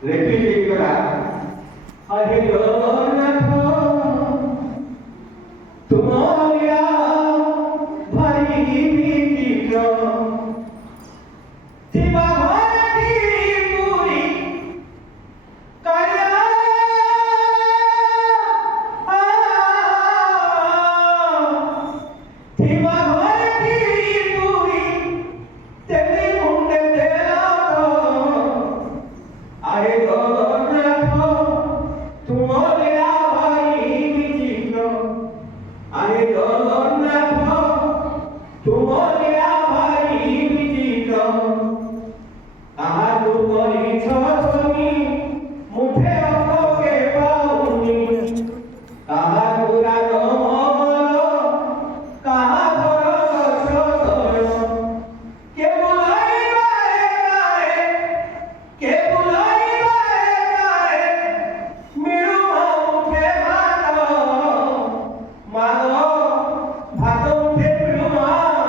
ଲେଖିଛି ଗଲା ହେ ଜଗନ୍ନାଥ ତୁମରିଆ ଭାରି ବିଚିତ୍ର ଥିବା ଘରଟି ପୁରୀ କାଳିଆ ଥିବା ଘରଟି ପୁରୀ ତେଲି ମୁଣ୍ଡେ ତେଲ আরে জগন্নাথ তুমরিয়া ভারি বিচিত্র আরে জগন্নাথ তুমরিয়া ভারি বিচিত্র তাহাকু করিছ তুমি মুঠে